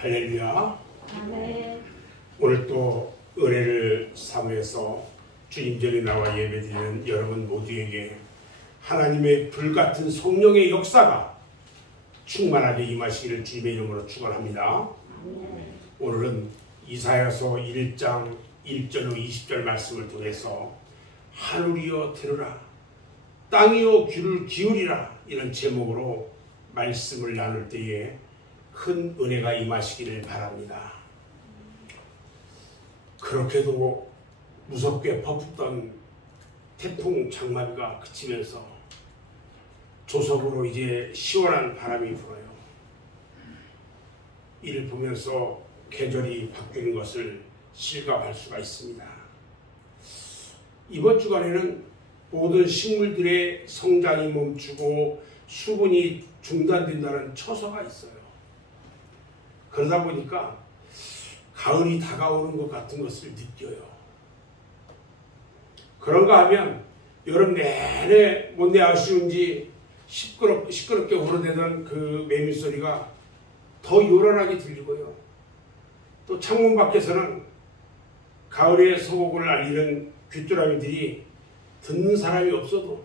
할렐루야. 아멘. 오늘 또 은혜를 사모해서 주님 전에 나와 예배드리는 여러분 모두에게 하나님의 불같은 성령의 역사가 충만하게 임하시기를 주님의 이름으로 축원합니다. 아멘. 오늘은 이사야서 1장 1절로 20절 말씀을 통해서 하늘이여 들으라, 땅이여 귀를 기울이라, 이런 제목으로 말씀을 나눌 때에 큰 은혜가 임하시기를 바랍니다. 그렇게도 무섭게 퍼붓던 태풍 장마비가 그치면서 조석으로 이제 시원한 바람이 불어요. 이를 보면서 계절이 바뀌는 것을 실감할 수가 있습니다. 이번 주간에는 모든 식물들의 성장이 멈추고 수분이 중단된다는 처서가 있어요. 그러다 보니까 가을이 다가오는 것 같은 것을 느껴요. 그런가 하면 여름 내내 뭔데 아쉬운지 시끄럽게 울어대던 그 매미 소리가 더 요란하게 들리고요. 또 창문 밖에서는 가을의 서곡을 알리는 귀뚜라미들이 듣는 사람이 없어도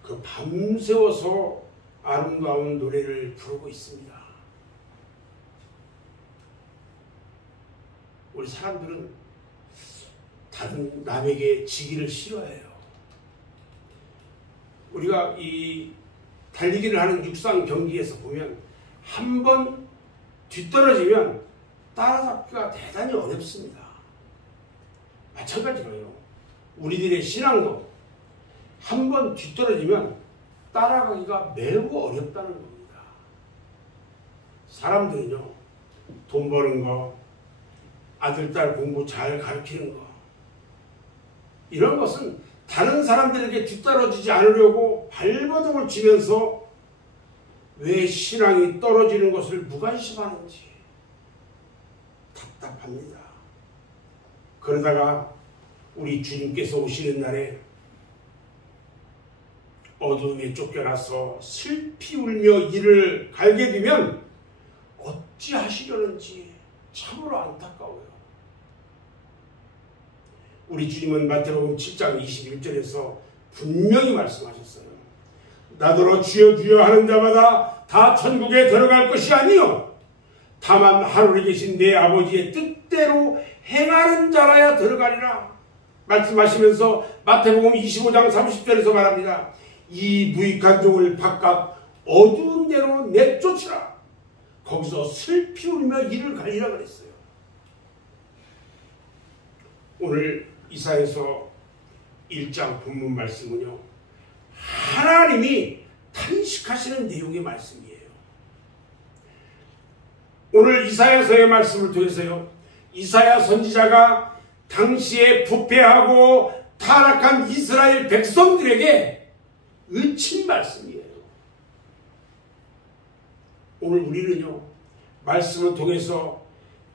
그 밤새워서 아름다운 노래를 부르고 있습니다. 우리 사람들은 다른 남에게 지기를 싫어해요. 우리가 이 달리기를 하는 육상 경기에서 보면 한 번 뒤떨어지면 따라잡기가 대단히 어렵습니다. 마찬가지로요. 우리들의 신앙도 한 번 뒤떨어지면 따라가기가 매우 어렵다는 겁니다. 사람들은요, 돈 버는 거, 아들, 딸 공부 잘 가르치는 거, 이런 것은 다른 사람들에게 뒤떨어지지 않으려고 발버둥을 치면서 왜 신앙이 떨어지는 것을 무관심하는지 답답합니다. 그러다가 우리 주님께서 오시는 날에 어두움에 쫓겨나서 슬피 울며 이를 갈게 되면 어찌하시려는지 참으로 안타까워요. 우리 주님은 마태복음 7장 21절에서 분명히 말씀하셨어요. 나더러 주여 주여 하는 자마다 다 천국에 들어갈 것이 아니요 다만 하늘에 계신 내 아버지의 뜻대로 행하는 자라야 들어가리라 말씀하시면서 마태복음 25장 30절에서 말합니다. 이 무익한 종을 바깥 어두운 데로 내쫓으라. 거기서 슬피 울며 이를 갈리라 그랬어요. 오늘 이사야서 1장 본문 말씀은요, 하나님이 탄식하시는 내용의 말씀이에요. 오늘 이사야서의 말씀을 통해서요, 이사야 선지자가 당시에 부패하고 타락한 이스라엘 백성들에게 의친 말씀이에요. 오늘 우리는요, 말씀을 통해서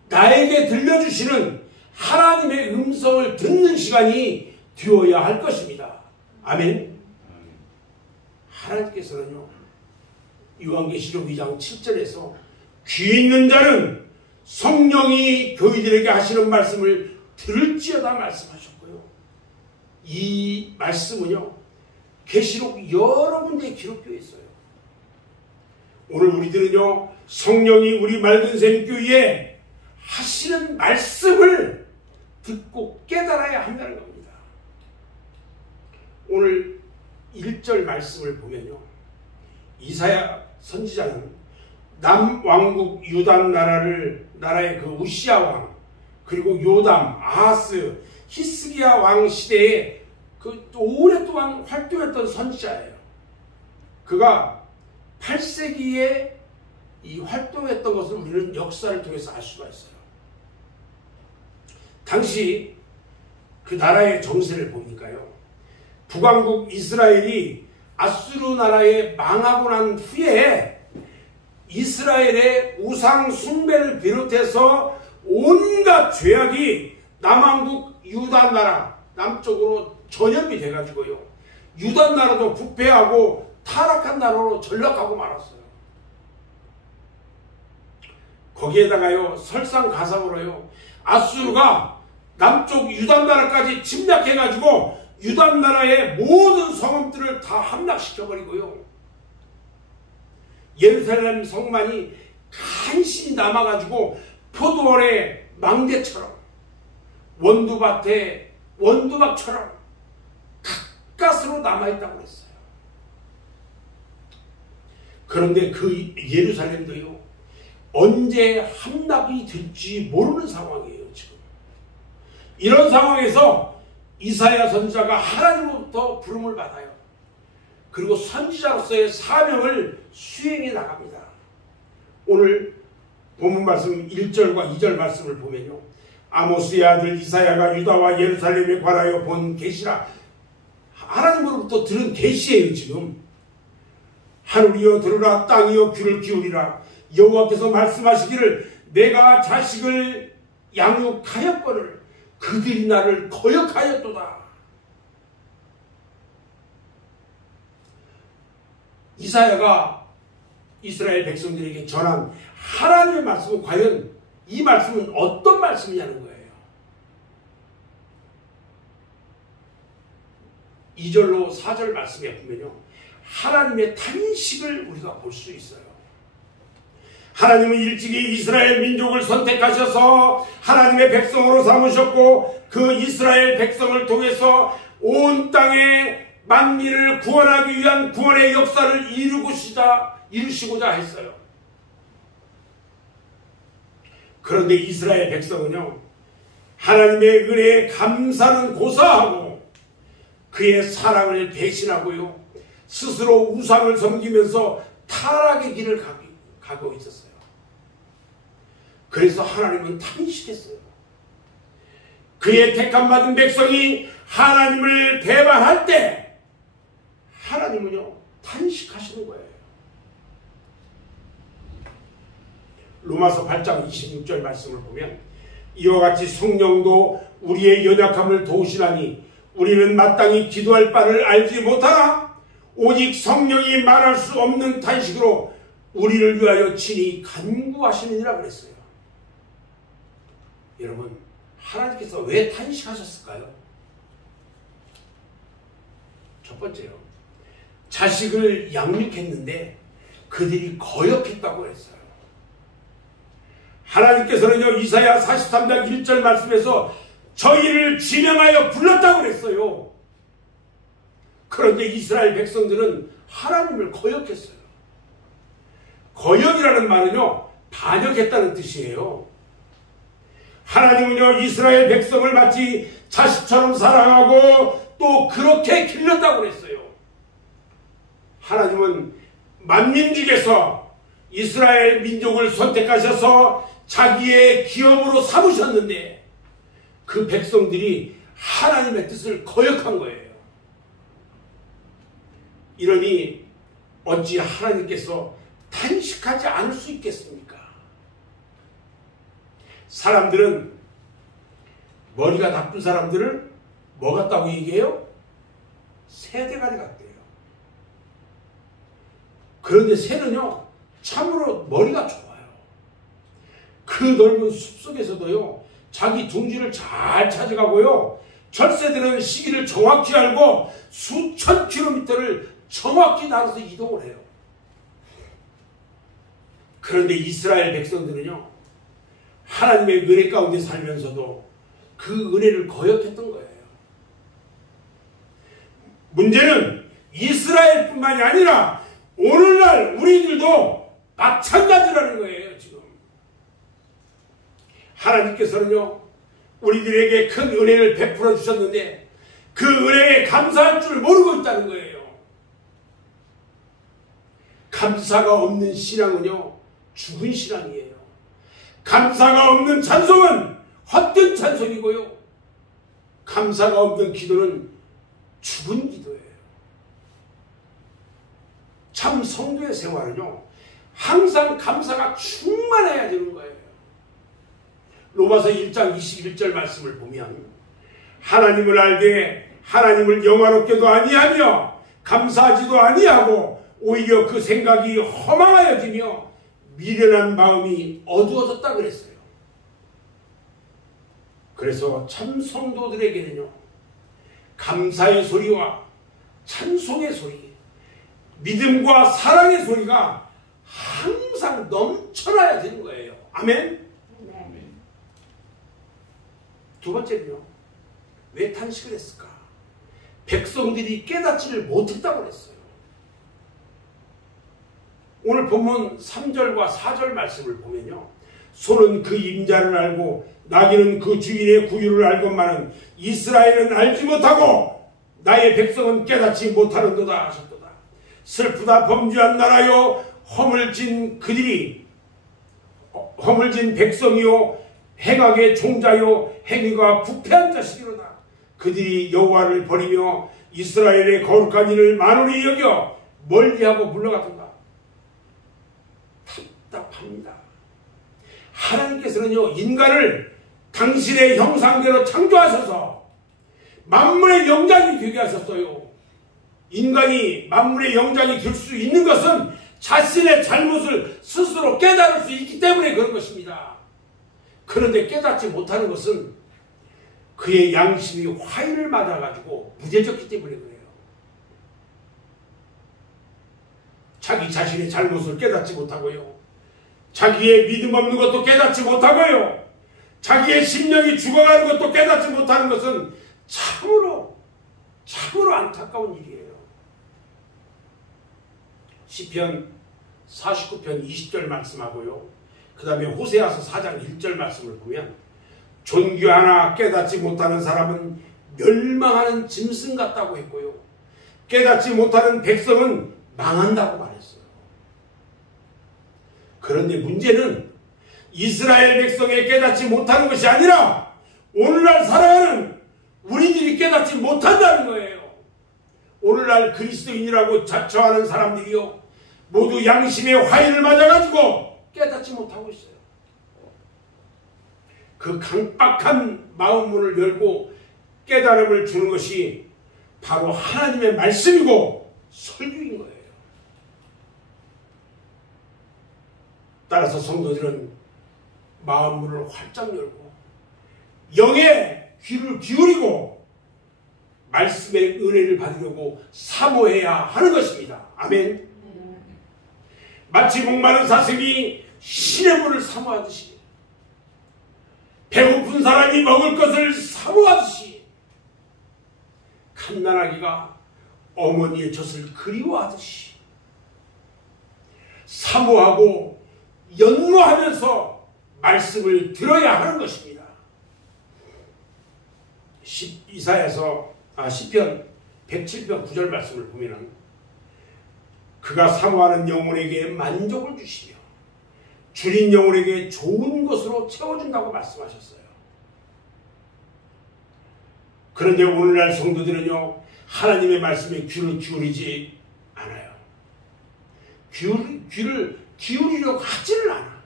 나에게 들려주시는 하나님의 음성을 듣는 시간이 되어야 할 것입니다. 아멘. 하나님께서는요, 요한계시록 2장 7절에서 귀 있는 자는 성령이 교회들에게 하시는 말씀을 들을지어다 말씀하셨고요. 이 말씀은요, 계시록 여러 군데에 기록되어 있어요. 오늘 우리들은요, 성령이 우리 맑은 샘 교회에 하시는 말씀을 듣고 깨달아야 한다는 겁니다. 오늘 1절 말씀을 보면요, 이사야 선지자는 남왕국 유다 나라의 그 우시야 왕, 그리고 요담, 아하스, 히스기야 왕 시대에 그 오랫동안 활동했던 선지자예요. 그가 8세기에 이 활동했던 것을 우리는 역사를 통해서 알 수가 있어요. 당시 그 나라의 정세를 보니까요, 북왕국 이스라엘이 아수르 나라에 망하고 난 후에 이스라엘의 우상 숭배를 비롯해서 온갖 죄악이 남왕국 유다 나라 남쪽으로 전염이 돼가지고요, 유다 나라도 부패하고 타락한 나라로 전락하고 말았어요. 거기에다가요 설상가상으로요 아수르가 남쪽 유단나라까지 침략해가지고 유단나라의 모든 성읍들을 다 함락시켜버리고요 예루살렘 성만이 간신히 남아가지고 포도원의 망대처럼 원두밭에 원두막처럼 가까스로 남아있다고 했어요. 그런데 그 예루살렘도요 언제 함락이 될지 모르는 상황이에요. 지금 이런 상황에서 이사야 선지자가 하나님으로부터 부름을 받아요. 그리고 선지자로서의 사명을 수행해 나갑니다. 오늘 본문 말씀 1절과 2절 말씀을 보면요 아모스의 아들 이사야가 유다와 예루살렘에 관하여 본 계시라. 하나님으로부터 들은 계시예요. 지금 하늘이여 들으라 땅이여 귀를 기울이라. 여호와께서 말씀하시기를 내가 자식을 양육하였거늘 그들이 나를 거역하였도다. 이사야가 이스라엘 백성들에게 전한 하나님의 말씀은 과연 이 말씀은 어떤 말씀이냐는 거예요. 2절로 4절 말씀에 보면요 하나님의 탄식을 우리가 볼 수 있어요. 하나님은 일찍이 이스라엘 민족을 선택하셔서 하나님의 백성으로 삼으셨고 그 이스라엘 백성을 통해서 온 땅에 만민을 구원하기 위한 구원의 역사를 이루시고자 했어요. 그런데 이스라엘 백성은요 하나님의 은혜에 감사는 고사하고 그의 사랑을 배신하고요 스스로 우상을 섬기면서 타락의 길을 가고 있었어요. 그래서 하나님은 탄식했어요. 그의 택함받은 백성이 하나님을 배반할 때 하나님은요 탄식하시는 거예요. 로마서 8장 26절 말씀을 보면 이와 같이 성령도 우리의 연약함을 도우시나니 우리는 마땅히 기도할 바를 알지 못하나 오직 성령이 말할 수 없는 탄식으로 우리를 위하여 친히 간구하시느니라 그랬어요. 여러분 하나님께서 왜 탄식하셨을까요? 첫 번째요 자식을 양육했는데 그들이 거역했다고 했어요. 하나님께서는요 이사야 43장 1절 말씀에서 저희를 지명하여 불렀다고 그랬어요. 그런데 이스라엘 백성들은 하나님을 거역했어요. 거역이라는 말은요 반역했다는 뜻이에요. 하나님은요 이스라엘 백성을 마치 자식처럼 사랑하고 또 그렇게 길렀다고 그랬어요. 하나님은 만민 중에서 이스라엘 민족을 선택하셔서 자기의 기업으로 삼으셨는데 그 백성들이 하나님의 뜻을 거역한 거예요. 이러니 어찌 하나님께서 탄식하지 않을 수 있겠습니까? 사람들은 머리가 나쁜 사람들을 뭐 같다고 얘기해요? 새대가리 같대요. 그런데 새는요 참으로 머리가 좋아요. 그 넓은 숲속에서도요 자기 둥지를 잘 찾아가고요 철새들은 시기를 정확히 알고 수천 킬로미터를 정확히 나눠서 이동을 해요. 그런데 이스라엘 백성들은요 하나님의 은혜 가운데 살면서도 그 은혜를 거역했던 거예요. 문제는 이스라엘뿐만이 아니라 오늘날 우리들도 마찬가지라는 거예요. 지금 하나님께서는요 우리들에게 큰 은혜를 베풀어 주셨는데 그 은혜에 감사할 줄 모르고 있다는 거예요. 감사가 없는 신앙은요 죽은 신앙이에요. 감사가 없는 찬송은 헛된 찬송이고요 감사가 없는 기도는 죽은 기도예요. 참 성도의 생활은요 항상 감사가 충만해야 되는 거예요. 로마서 1장 21절 말씀을 보면 하나님을 알되 하나님을 영화롭게도 아니하며 감사하지도 아니하고 오히려 그 생각이 허망하여지며 미련한 마음이 어두워졌다 그랬어요. 그래서 참 성도들에게는요, 감사의 소리와 찬송의 소리, 믿음과 사랑의 소리가 항상 넘쳐나야 되는 거예요. 아멘? 네. 두 번째는요, 왜 탄식을 했을까? 백성들이 깨닫지를 못했다고 그랬어요. 오늘 본문 3절과 4절 말씀을 보면요, 소는 그 임자를 알고 나귀는 그 주인의 구유를 알건만은 이스라엘은 알지 못하고 나의 백성은 깨닫지 못하는도다 하셨도다. 슬프다 범죄한 나라요, 허물진 백성이요, 행악의 종자요, 행위가 부패한 자식이로다. 그들이 여호와를 버리며 이스라엘의 거룩한 일을 만홀히 여겨 멀리하고 물러갔도다. 답답합니다. 하나님께서는요, 인간을 당신의 형상대로 창조하셔서 만물의 영장이 되게 하셨어요. 인간이 만물의 영장이 될 수 있는 것은 자신의 잘못을 스스로 깨달을 수 있기 때문에 그런 것입니다. 그런데 깨닫지 못하는 것은 그의 양심이 화인을 맞아가지고 무뎌졌기 때문에 그래요. 자기 자신의 잘못을 깨닫지 못하고요, 자기의 믿음 없는 것도 깨닫지 못하고요, 자기의 심령이 죽어가는 것도 깨닫지 못하는 것은 참으로 안타까운 일이에요. 시편 49편 20절 말씀하고요, 그 다음에 호세아서 4장 1절 말씀을 보면 존귀하나 깨닫지 못하는 사람은 멸망하는 짐승 같다고 했고요, 깨닫지 못하는 백성은 망한다고 말했어요. 그런데 문제는 이스라엘 백성이 깨닫지 못하는 것이 아니라 오늘날 살아가는 우리들이 깨닫지 못한다는 거예요. 오늘날 그리스도인이라고 자처하는 사람들이요, 모두 양심의 화인을 맞아가지고 깨닫지 못하고 있어요. 그 강박한 마음문을 열고 깨달음을 주는 것이 바로 하나님의 말씀이고 설교인 거예요. 따라서 성도들은 마음문을 활짝 열고 영의 귀를 기울이고 말씀의 은혜를 받으려고 사모해야 하는 것입니다. 아멘. 마치 목마른 사슴이 신의 물을 사모하듯이, 배고픈 사람이 먹을 것을 사모하듯이, 갓난아기가 어머니의 젖을 그리워하듯이 사모하고 연모하면서 말씀을 들어야 하는 것입니다. 시편 107편 9절 말씀을 보면은 그가 사모하는 영혼에게 만족을 주시며 줄인 영혼에게 좋은 것으로 채워준다고 말씀하셨어요. 그런데 오늘날 성도들은요, 하나님의 말씀에 귀를 기울이지 않아요. 귀를 기울이려고 하지를 않아.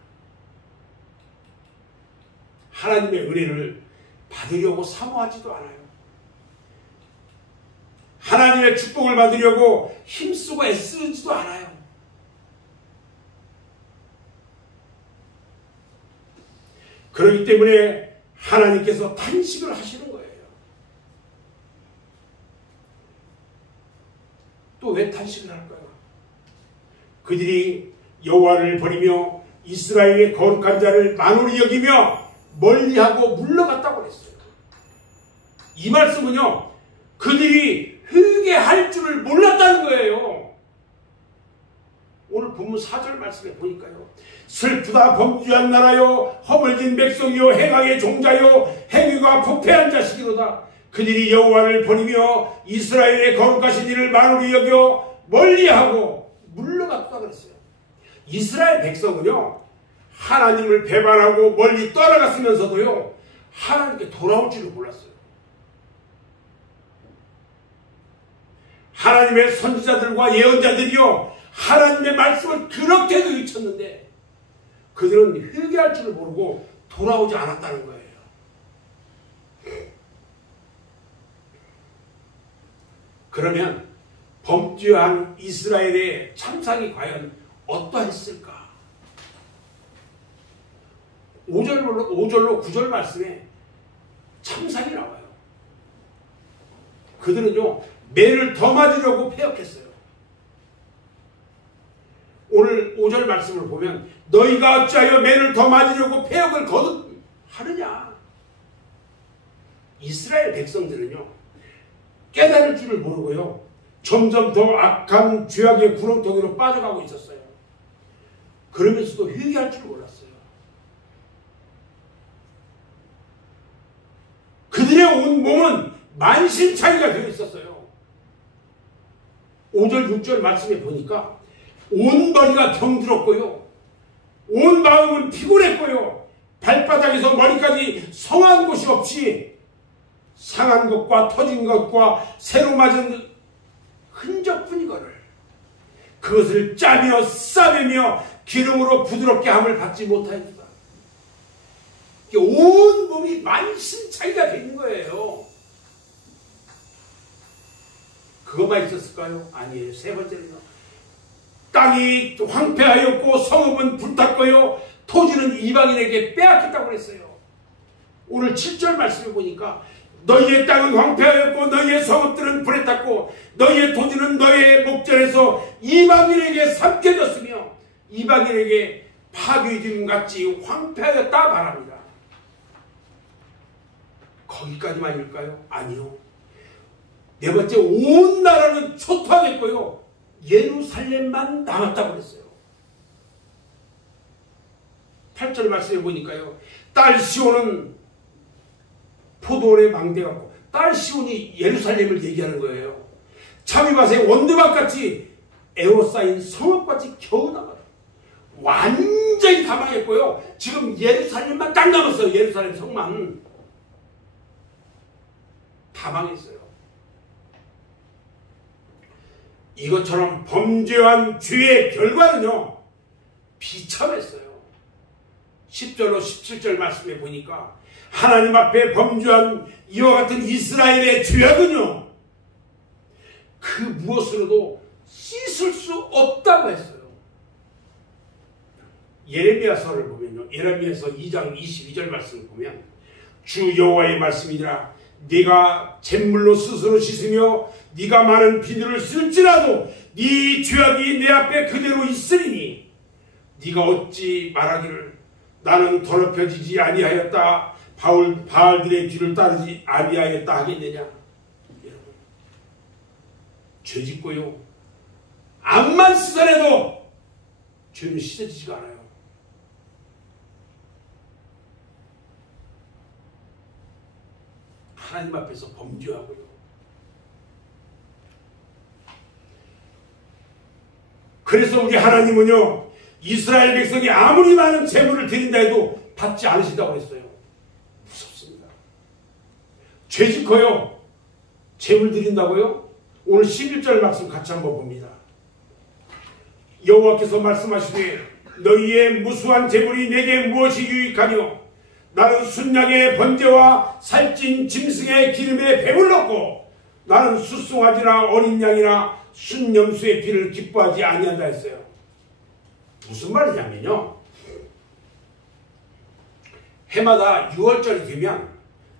하나님의 은혜를 받으려고 사모하지도 않아요. 하나님의 축복을 받으려고 힘쓰고 애쓰지도 않아요. 그렇기 때문에 하나님께서 탄식을 하시는 거예요. 또 왜 탄식을 할까요? 그들이 여호와를 버리며 이스라엘의 거룩한 자를 만홀히 여기며 멀리하고 물러갔다고 했어요. 이 말씀은요, 그들이 회개할 줄을 몰랐다는 거예요. 오늘 본문 4절 말씀에 보니까요, 슬프다 범죄한 나라요, 허물진 백성이요, 행악의 종자요, 행위가 부패한 자식이로다. 그들이 여호와를 버리며 이스라엘의 거룩하신 이를 만홀히 여겨 멀리하고 물러갔다 그랬어요. 이스라엘 백성은요, 하나님을 배반하고 멀리 떠나갔으면서도요, 하나님께 돌아올 줄을 몰랐어요. 하나님의 선지자들과 예언자들이요, 하나님의 말씀을 그렇게도 외쳤는데 그들은 회개할 줄을 모르고 돌아오지 않았다는 거예요. 그러면 범죄한 이스라엘의 참상이 과연 어떠했을까? 5절로 9절 말씀에 참살이 나와요. 그들은요, 매를 더 맞으려고 패역했어요. 오늘 5절 말씀을 보면 너희가 어찌하여 매를 더 맞으려고 패역을 거듭하느냐. 이스라엘 백성들은요, 깨달을 줄을 모르고요, 점점 더 악한 죄악의 구렁텅이로 빠져가고 있었어요. 그러면서도 회개할 줄 몰랐어요. 그들의 온 몸은 만신창이가 되어 있었어요. 5절 6절 말씀에 보니까 온 머리가 병들었고요, 온 마음은 피곤했고요, 발바닥에서 머리까지 성한 곳이 없이 상한 것과 터진 것과 새로 맞은 흔적뿐이거늘 그것을 짜며 싸매며 기름으로 부드럽게 함을 받지 못하였다. 온 몸이 만신창이가 되는 거예요. 그것만 있었을까요? 아니에요. 세 번째는요, 땅이 황폐하였고 성읍은 불탔고요, 토지는 이방인에게 빼앗겼다고 그랬어요. 오늘 7절 말씀을 보니까 너희의 땅은 황폐하였고 너희의 성읍들은 불에 탔고 너희의 토지는 너희의 목전에서 이방인에게 삼켜졌으며 이방인에게 파괴짐 같이 황폐하였다 말합니다. 거기까지만일까요? 아니요. 네 번째, 온 나라는 초토화됐고요, 예루살렘만 남았다고 그랬어요. 8절 말씀해 보니까요, 딸 시온은 포도원의 망대 같고, 딸 시온이 예루살렘을 얘기하는 거예요. 참이밭에 원두막같이 에워싸인 성읍같이 겨우 남아요. 완전히 다 망했고요, 지금 예루살렘만 딱 남았어요. 예루살렘 성만 다 망했어요. 이것처럼 범죄한 죄의 결과는요, 비참했어요. 10절로 17절 말씀에 보니까 하나님 앞에 범죄한 이와 같은 이스라엘의 죄악은요, 그 무엇으로도 씻을 수 없다고 했어요. 예레미야서를 보면요, 예레미야서 2장 22절 말씀을 보면 주 여호와의 말씀이니라. 네가 잿물로 스스로 씻으며 네가 많은 비누를 쓸지라도 네 죄악이 내 앞에 그대로 있으리니 네가 어찌 말하기를 나는 더럽혀지지 아니하였다, 바알들의 뒤를 따르지 아니하였다 하겠느냐. 여러분, 죄짓고요, 암만 씻어내도 죄는 씻어지지가 않아요. 하나님 앞에서 범죄하고요, 그래서 우리 하나님은요, 이스라엘 백성이 아무리 많은 재물을 드린다 해도 받지 않으신다고 했어요. 무섭습니다. 죄짓고요, 재물 드린다고요? 오늘 11절 말씀 같이 한번 봅니다. 여호와께서 말씀하시되 너희의 무수한 재물이 내게 무엇이 유익하뇨? 나는 순양의 번제와 살찐 짐승의 기름에 배불렀고 나는 숫송아지나 어린 양이나 순염수의 피를 기뻐하지 아니한다 했어요. 무슨 말이냐면요, 해마다 6월절이 되면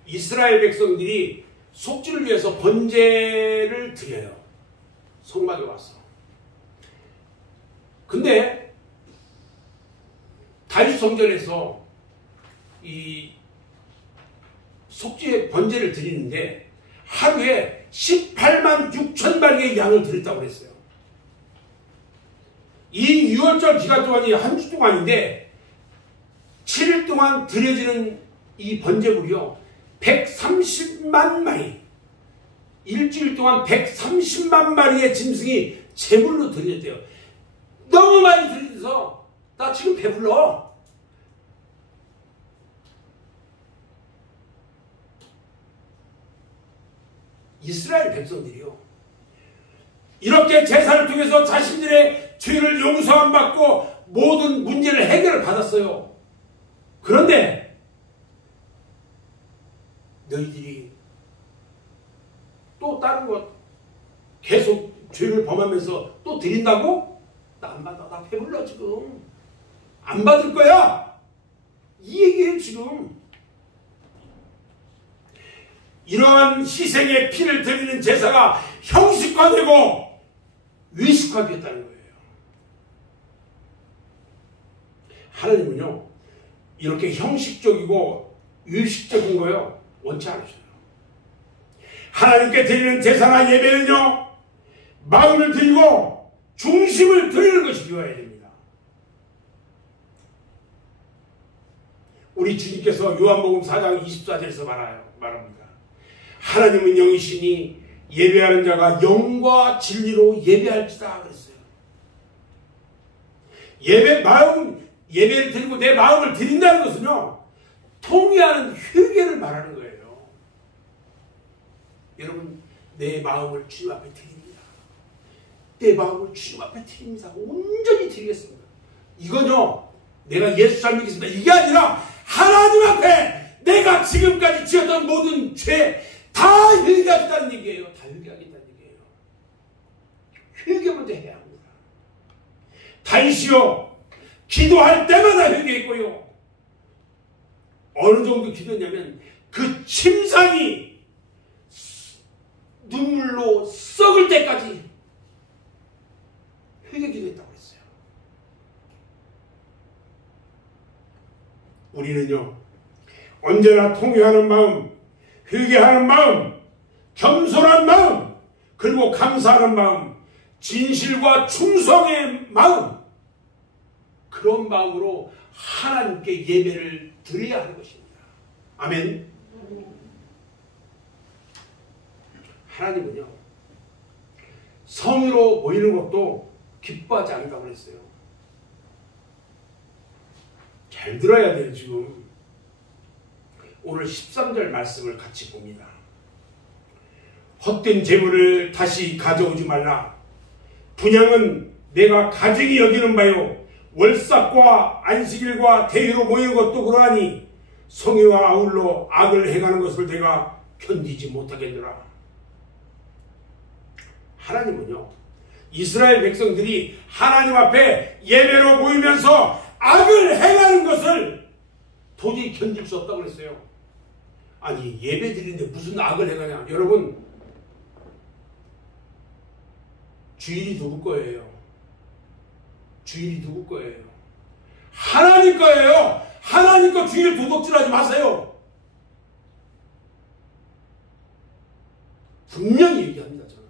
이스라엘 백성들이 속죄를 위해서 번제를 드려요. 성막에 와서. 근데 다윗 성전에서 이 속죄 번제를 드리는데 하루에 18만 6천 마리의 양을 드렸다고 그랬어요. 이 6월절 기간 동안이 한 주 동안인데 7일 동안 드려지는 이 번제물이요, 130만 마리, 일주일 동안 130만 마리의 짐승이 제물로 드려졌대요. 너무 많이 드려져서 나 지금 배불러. 이스라엘 백성들이요, 이렇게 제사를 통해서 자신들의 죄를 용서함 받고 모든 문제를 해결을 받았어요. 그런데 너희들이 또 다른 것 계속 죄를 범하면서 또 드린다고? 나 안 받아. 나 배불러 지금. 안 받을 거야. 이 얘기예요 지금. 이러한 희생의 피를 드리는 제사가 형식화되고 외식화되었다는 거예요. 하나님은요 이렇게 형식적이고 외식적인 거요 원치 않으셔요. 하나님께 드리는 제사나 예배는요 마음을 드리고 중심을 드리는 것이 되어야 됩니다. 우리 주님께서 요한복음 4장 24절에서 말합니다. 하나님은 영이시니 예배하는 자가 영과 진리로 예배할지다 그랬어요. 예배를 드리고 내 마음을 드린다는 것은요 통회하는 회개를 말하는 거예요. 여러분 내 마음을 주님 앞에 드립니다. 내 마음을 주님 앞에 드립니다. 온전히 드리겠습니다. 이건요 내가 예수 잘 믿겠습니다 이게 아니라 하나님 앞에 내가 지금까지 지었던 모든 죄 다 회개하겠다는 얘기예요. 다 회개하겠다는 얘기예요. 회개 먼저 해야 합니다. 다윗이요 기도할 때마다 회개했고요. 어느 정도 기도했냐면 그 침상이 눈물로 썩을 때까지 회개 기도했다고 했어요. 우리는요 언제나 통회하는 마음, 회개하는 마음, 겸손한 마음, 그리고 감사하는 마음, 진실과 충성의 마음, 그런 마음으로 하나님께 예배를 드려야 하는 것입니다. 아멘. 하나님은요 성으로 모이는 것도 기뻐하지 않는다고 그랬어요. 잘 들어야 돼요. 지금 오늘 13절 말씀을 같이 봅니다. 헛된 재물을 다시 가져오지 말라. 분향은 내가 가증히 여기는 바요 월삭과 안식일과 대회로 모이는 것도 그러하니 성회와 아울러 악을 행하는 것을 내가 견디지 못하겠노라. 하나님은요 이스라엘 백성들이 하나님 앞에 예배로 모이면서 악을 행하는 것을 도저히 견딜 수 없다고 그랬어요. 아니 예배 드리는데 무슨 악을 행하냐. 여러분 주일이 누구 거예요? 주일이 누구 거예요? 하나님 거예요. 하나님 거 주일 도둑질하지 마세요. 분명히 얘기합니다. 저는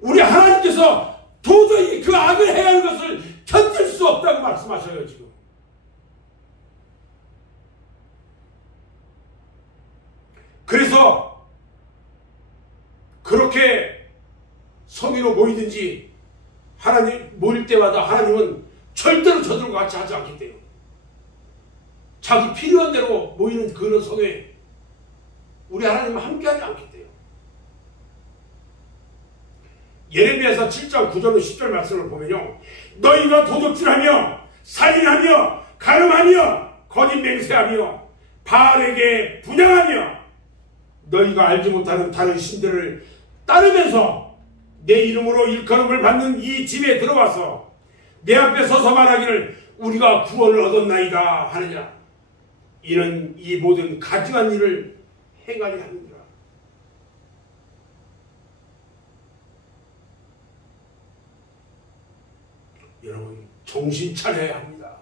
우리 하나님께서 도저히 그 악을 행하는 것을 견딜 수 없다고 말씀하셔요. 지금 그래서 그렇게 성의로 모이든지 하나님 모일 때마다 하나님은 절대로 저들과 같이 하지 않겠대요. 자기 필요한 대로 모이는 그런 성회 우리 하나님은 함께하지 않겠대요. 예레미야서 7장 9절 10절 말씀을 보면요 너희가 도둑질하며 살인하며 가늠하며 거짓 맹세하며 바알에게 분향하며 너희가 알지 못하는 다른 신들을 따르면서 내 이름으로 일컬음을 받는 이 집에 들어와서 내 앞에 서서 말하기를 우리가 구원을 얻었나이다 하느니라. 이는 이 모든 가증한 일을 행하리 하느니라. 여러분 정신 차려야 합니다.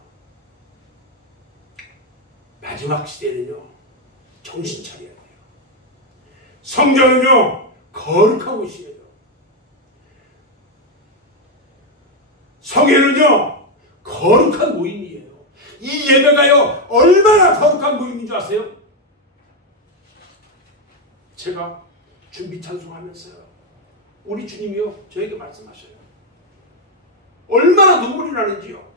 마지막 시대는요 정신 차려야 돼요. 성전은요 거룩한 곳이에요. 성회는요 거룩한 모임이에요. 이 예배가요 얼마나 거룩한 모임인 줄 아세요? 제가 준비 찬송하면서요 우리 주님이요 저에게 말씀하셔요. 얼마나 눈물이 나는지요.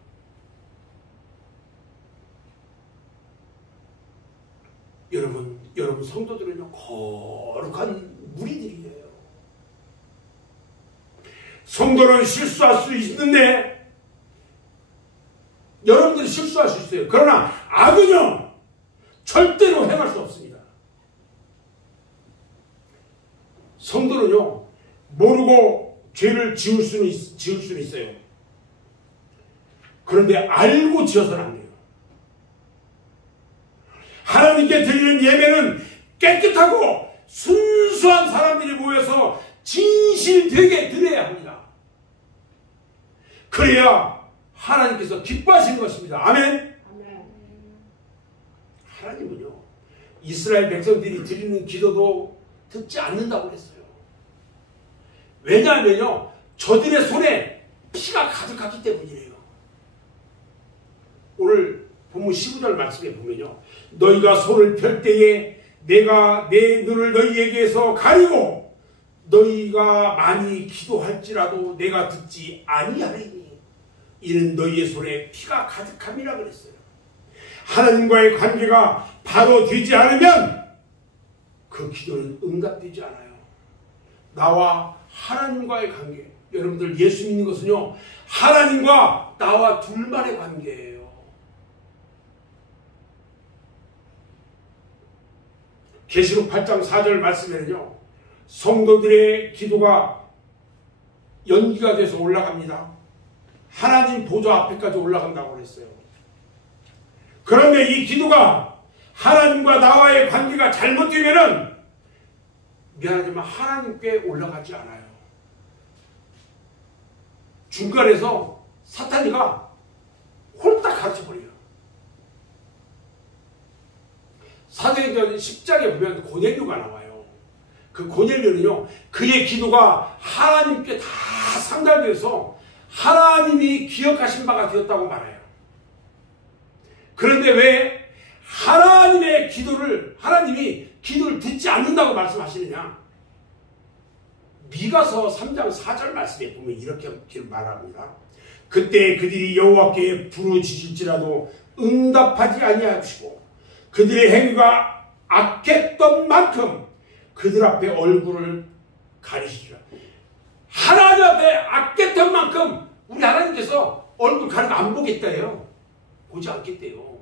여러분 성도들은요 거룩한 무리들이에요. 성도는 실수할 수 있는데 여러분들이 실수할 수 있어요. 그러나 악은요 절대로 행할 수 없습니다. 성도는요 모르고 죄를 지을 수는 있어요. 그런데 알고 지어서는 안 돼요. 하나님께 드리는 예배는 깨끗하고 순수한 사람들이 모여서 진실되게 드려야 합니다. 그래야 하나님께서 기뻐하시는 것입니다. 아멘. 하나님은요, 이스라엘 백성들이 드리는 기도도 듣지 않는다고 했어요. 왜냐하면요, 저들의 손에 피가 가득하기 때문이에요. 오늘 본문 15절 말씀에 보면요, 너희가 손을 펼 때에 내가 내 눈을 너희에게서 가리고 너희가 많이 기도할지라도 내가 듣지 아니하리니 이는 너희의 손에 피가 가득함이라 그랬어요. 하나님과의 관계가 바로 되지 않으면 그 기도는 응답되지 않아요. 나와 하나님과의 관계, 여러분들 예수 믿는 것은요, 하나님과 나와 둘만의 관계예요. 계시록 8장 4절 말씀에는요, 성도들의 기도가 연기가 돼서 올라갑니다. 하나님 보좌 앞에까지 올라간다고 그랬어요. 그런데 이 기도가 하나님과 나와의 관계가 잘못되면은 미안하지만 하나님께 올라가지 않아요. 중간에서 사탄이가 홀딱 가르쳐버려요. 사도행전 10장에 보면 고넬료가 나와요. 그 고넬료는요, 그의 기도가 하나님께 다 상달돼서 하나님이 기억하신 바가 되었다고 말해요. 그런데 왜 하나님의 기도를, 하나님이 기도를 듣지 않는다고 말씀하시느냐? 미가서 3장 4절 말씀에 보면 이렇게 말합니다. 그때 그들이 여호와께 부르짖을지라도 응답하지 아니하시고 그들의 행위가 악했던 만큼 그들 앞에 얼굴을 가리시리라. 하나님 앞에 악했던 만큼 우리 하나님께서 얼굴 가리고 안 보겠다요. 보지 않겠대요.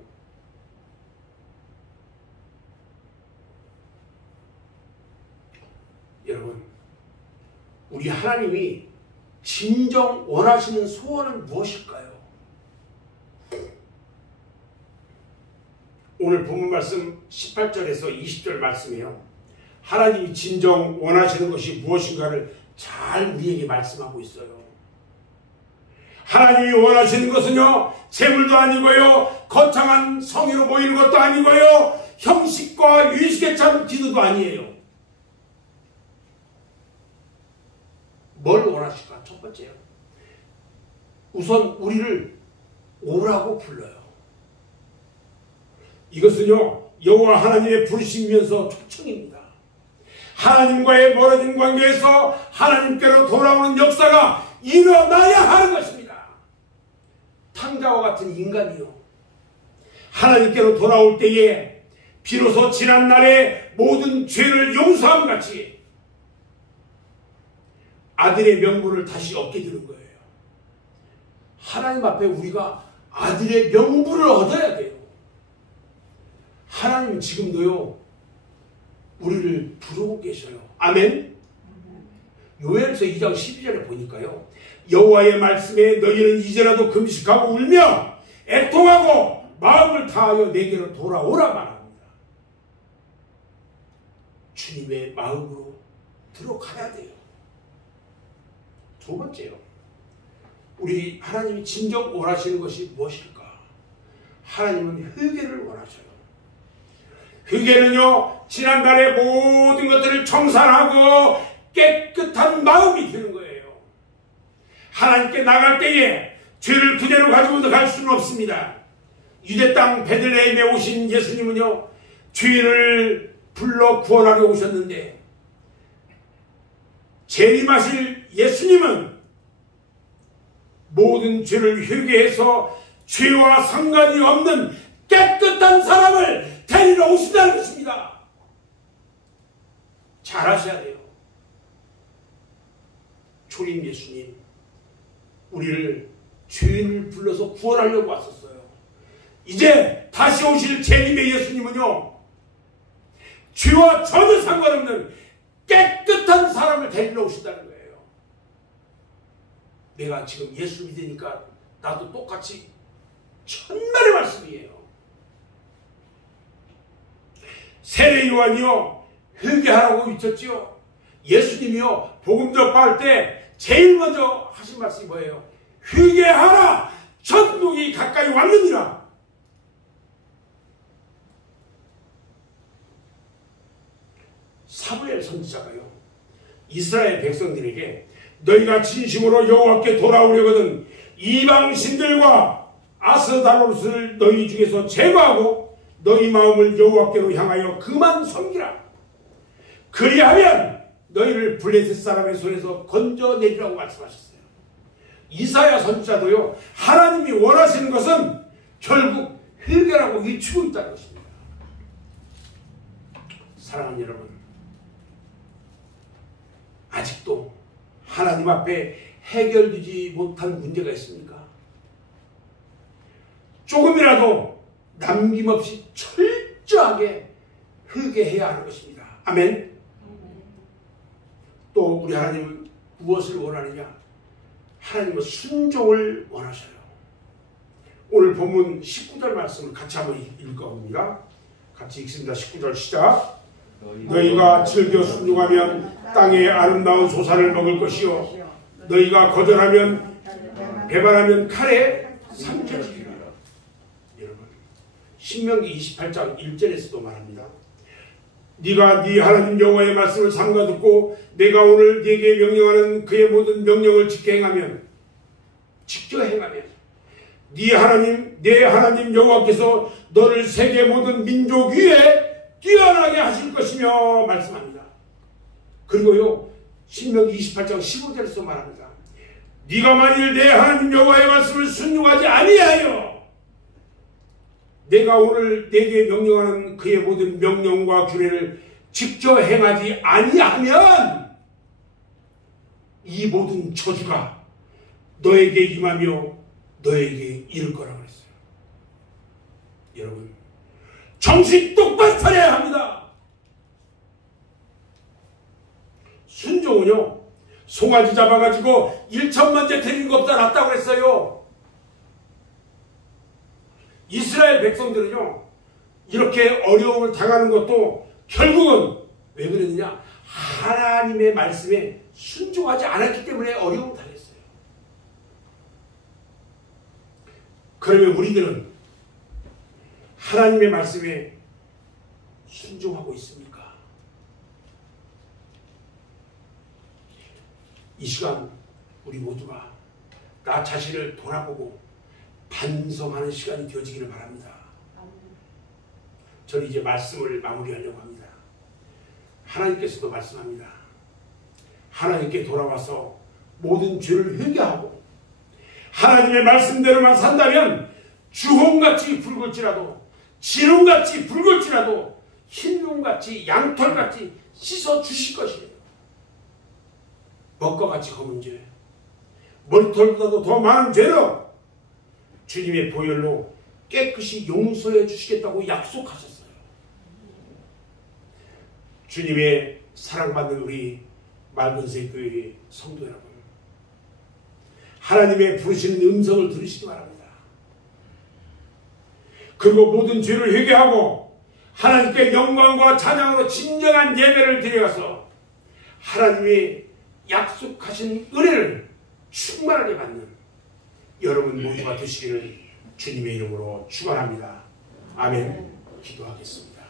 여러분, 우리 하나님이 진정 원하시는 소원은 무엇일까요? 오늘 본문 말씀 18절에서 20절 말씀이에요. 하나님이 진정 원하시는 것이 무엇인가를 잘 우리에게 말씀하고 있어요. 하나님이 원하시는 것은요, 재물도 아니고요, 거창한 성의로 보이는 것도 아니고요, 형식과 유식에 찬 기도도 아니에요. 뭘 원하실까? 첫 번째요, 우선 우리를 오라고 불러요. 이것은요, 여호와 하나님의 부르심이면서 초청입니다. 하나님과의 멀어진 관계에서 하나님께로 돌아오는 역사가 일어나야 하는 것입니다. 탕자와 같은 인간이요, 하나님께로 돌아올 때에 비로소 지난날의 모든 죄를 용서함 같이 아들의 명분을 다시 얻게 되는 거예요. 하나님 앞에 우리가 아들의 명분을 얻어야 돼요. 하나님은 지금도요, 우리를 부르고 계셔요. 아멘. 요엘서 2장 12절에 보니까요, 여호와의 말씀에 너희는 이제라도 금식하고 울며 애통하고 마음을 다하여 내게로 돌아오라 말합니다. 주님의 마음으로 들어가야 돼요. 두 번째요, 우리 하나님이 진정 원하시는 것이 무엇일까? 하나님은 회개를 원하셔요. 회개는요, 지난날의 모든 것들을 청산하고 깨끗한 마음이 되는 거예요. 하나님께 나갈 때에 죄를 그대로 가지고 갈 수는 없습니다. 유대 땅 베들레헴에 오신 예수님은요, 죄를 불러 구원하려 오셨는데, 재림하실 예수님은 모든 죄를 회개해서 죄와 상관이 없는 깨끗한 사람을 데리러 오신다는 것입니다. 잘 아셔야 돼요. 초림 예수님, 우리를 죄인을 불러서 구원하려고 왔었어요. 이제 다시 오실 재림의 예수님은요, 죄와 전혀 상관없는 깨끗한 사람을 데리러 오신다는 거예요. 내가 지금 예수 믿으니까 나도 똑같이 천만의 말씀이에요. 세례 요한이요 회개하라고 외쳤지요. 예수님이요 복음 전파할 때 제일 먼저 하신 말씀이 뭐예요? 회개하라 천국이 가까이 왔느니라. 사무엘 선지자가요 이스라엘 백성들에게 너희가 진심으로 여호와께 돌아오려거든 이방 신들과 아스다로스를 너희 중에서 제거하고 너희 마음을 여호와께로 향하여 그만 섬기라. 그리하면 너희를 블레셋 사람의 손에서 건져내리라고 말씀하셨어요. 이사야 선지자도요 하나님이 원하시는 것은 결국 회개라고 외치고 있다는 것입니다. 사랑하는 여러분, 아직도 하나님 앞에 해결되지 못한 문제가 있습니까? 조금이라도 남김없이 철저하게 회개해야 하는 것입니다. 아멘. 또 우리 하나님은 무엇을 원하느냐? 하나님은 순종을 원하셔요. 오늘 본문 19절 말씀을 같이 한번 읽어봅니다. 같이 읽습니다. 19절 시작. 너희가 즐겨 순종하면 땅의 아름다운 소산을 먹을 것이요 너희가 거절하면 배반하면 칼에 삼켜지리라. 여러분 신명기 28장 1절에서도 말합니다. 네가 네 하나님 여호와의 말씀을 삼가 듣고 내가 오늘 네게 명령하는 그의 모든 명령을 지켜 행하면 네 하나님 여호와께서 너를 세계 모든 민족 위에 뛰어나게 하실 것이며 말씀합니다. 그리고요 신명기 28장 15절에서 말합니다. 네가 만일 내 하나님 여호와의 말씀을 순종하지 아니하여 내가 오늘 네게 명령하는 그의 모든 명령과 규례를 직접 행하지 아니하면 이 모든 저주가 너에게 임하며 너에게 이를 거라고 그랬어요. 여러분 정신 똑바로 차려야 합니다. 순종은요 송아지 잡아가지고 1천만째 데리는 것보다 낫다고 그랬어요. 이스라엘 백성들은요 이렇게 어려움을 당하는 것도 결국은 왜 그랬느냐? 하나님의 말씀에 순종하지 않았기 때문에 어려움을 당했어요. 그러면 우리들은 하나님의 말씀에 순종하고 있습니까? 이 시간 우리 모두가 나 자신을 돌아보고 반성하는 시간이 되어지기를 바랍니다. 저는 이제 말씀을 마무리하려고 합니다. 하나님께서도 말씀합니다. 하나님께 돌아와서 모든 죄를 회개하고 하나님의 말씀대로만 산다면 주홍같이 붉을지라도 진홍같이 붉을지라도 흰눈같이 양털같이 씻어주실 것이에요. 먹과 같이 검은 죄, 머리털보다도 더 많은 죄로 주님의 보혈로 깨끗이 용서해 주시겠다고 약속하셨어요. 주님의 사랑받는 우리 맑은새 교회의 성도 여러분, 하나님의 부르시는 음성을 들으시기 바랍니다. 그리고 모든 죄를 회개하고 하나님께 영광과 찬양으로 진정한 예배를 드려서 하나님이 약속하신 은혜를 충만하게 받는 여러분 모두가 되시기를 주님의 이름으로 축원합니다. 아멘. 기도하겠습니다.